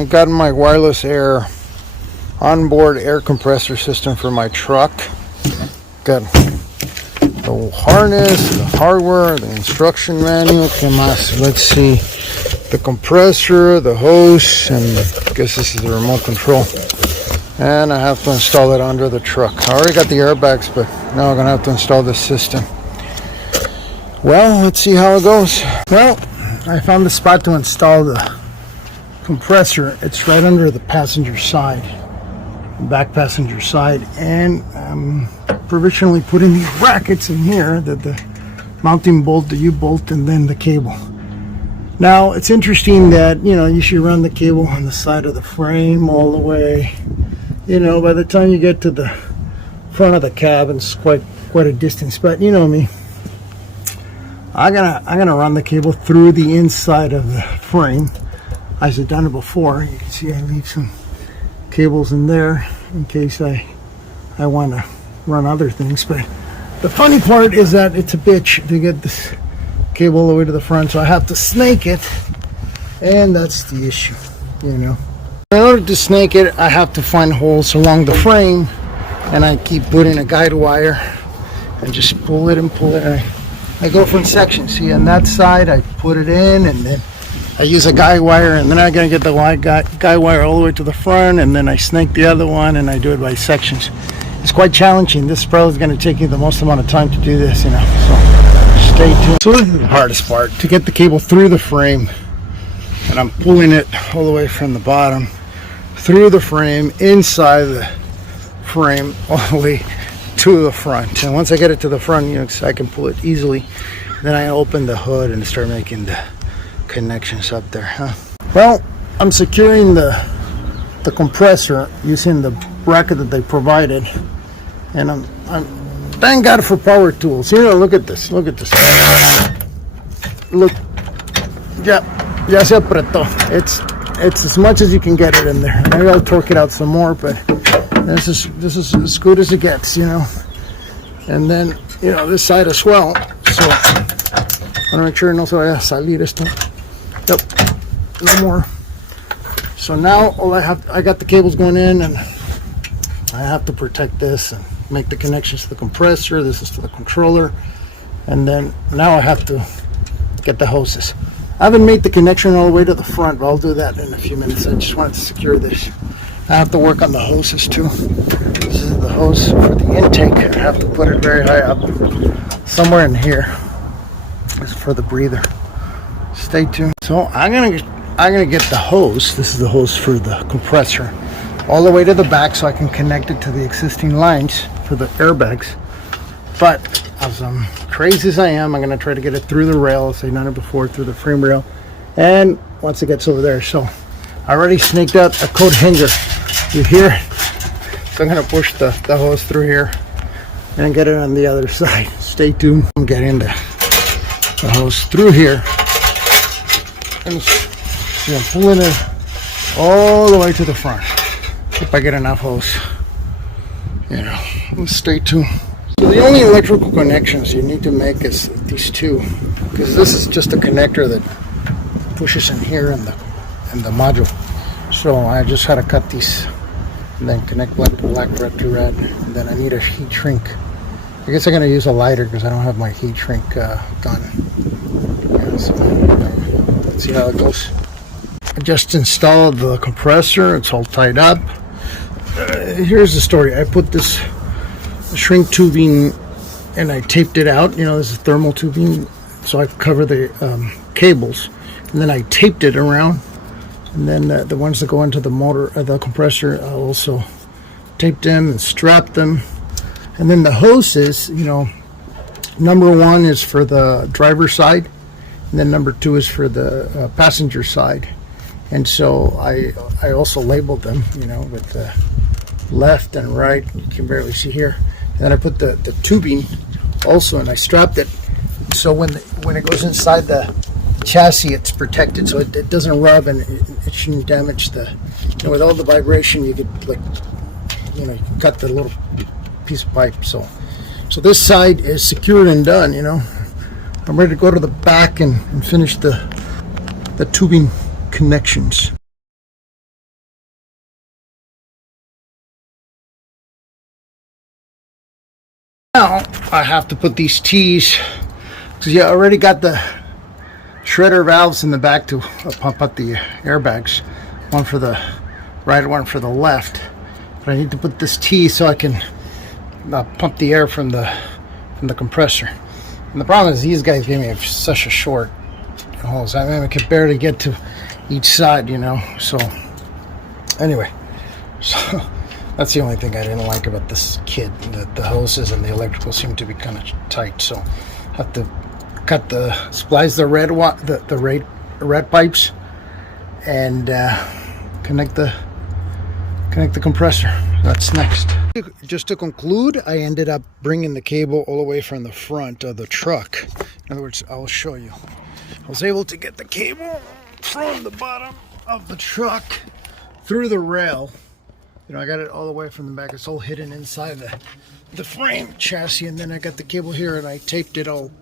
I got my wireless air onboard air compressor system for my truck. Got the harness, the hardware, the instruction manual. Let's see, the compressor, the hose, and I guess this is the remote control. And I have to install it under the truck. I already got the airbags, but now I'm gonna have to install this system. Well, let's see how it goes. Well, I found the spot to install the compressor. It's right under the passenger side, the back passenger side, and I'm provisionally putting these brackets in here, the mounting bolt, the U-bolt, and then the cable. Now, it's interesting that, you should run the cable on the side of the frame all the way. By the time you get to the front of the cab, it's quite a distance. But you know me, I'm gonna run the cable through the inside of the frame. As I've done it before. You can see I leave some cables in there in case I want to run other things. But the funny part is that it's a bitch to get this cable all the way to the front, so I have to snake it, and that's the issue. In order to snake it, I have to find holes along the frame, and I keep putting a guide wire and just pull it and pull it. I go from sections. See, on that side I put it in, and then I use a guide wire, and then I'm gonna get the guide wire all the way to the front, and then I snake the other one, and I do it by sections. It's quite challenging. This probably is going to take you the most amount of time to do this, so stay tuned. So this is the hardest part, to get the cable through the frame, and I'm pulling it all the way from the bottom through the frame, inside the frame, all the way to the front. And once I get it to the front, I can pull it easily. Then I open the hood and start making the connections up there. Well, I'm securing the compressor using the bracket that they provided, and I'm thank God for power tools. Look at this. Look, ya se apretó. It's as much as you can get it in there. Maybe I'll torque it out some more, but this is as good as it gets, And then this side as well. So I want to make sure no se vaya a salir esto. Yep, no more. So now I got the cables going in, and I have to protect this and make the connections to the compressor. This is to the controller, and then now I have to get the hoses. I haven't made the connection all the way to the front, but I'll do that in a few minutes. I just wanted to secure this. I have to work on the hoses too. This is the hose for the intake. I have to put it very high up, somewhere in here. This is for the breather. Stay tuned. So I'm gonna get the hose. This is the hose for the compressor, all the way to the back, so I can connect it to the existing lines for the airbags. But as crazy as I am, I'm gonna try to get it through the rail, as I've done it before, through the frame rail, and once it gets over there. So I already snaked out a coat hanger. You hear? So I'm gonna push the hose through here and get it on the other side. Stay tuned. I'm getting the hose through here, and pulling it all the way to the front. If I get enough hose, stay tuned. So the only electrical connections you need to make is these two, because this is just a connector that pushes in here in the module. So I just had to cut these and then connect black red to red, and then I need a heat shrink. I guess I'm gonna use a lighter because I don't have my heat shrink gun. So let's see how it goes. I just installed the compressor. It's all tied up. Here's the story. I put this shrink tubing and I taped it out. This is thermal tubing, so I cover the cables, and then I taped it around, and then the ones that go into the motor, the compressor, I also taped them and strapped them. And then the hoses, number one is for the driver's side, and then number two is for the passenger side. And so I also labeled them, with the left and right. You can barely see here. And then I put the tubing also, and I strapped it, so when it goes inside the chassis, it's protected, so it doesn't rub, and it shouldn't damage the. With all the vibration, you could you can cut the little piece of pipe. So this side is secured and done. I'm ready to go to the back and finish the tubing connections. Now I have to put these T's, because you already got the shredder valves in the back to pump out the airbags. One for the right, one for the left. But I need to put this T so I can pump the air from the compressor. And the problem is these guys gave me such a short hose. I mean, I could barely get to each side, you know. So anyway, so that's the only thing I didn't like about this kit. The hoses and the electrical seem to be kind of tight. So I have to cut splice the red pipes and connect the compressor. That's next. Just to conclude, I ended up bringing the cable all the way from the front of the truck. In other words, I'll show you. I was able to get the cable from the bottom of the truck through the rail. You know, I got it all the way from the back. It's all hidden inside the frame chassis, and then I got the cable here and I taped it all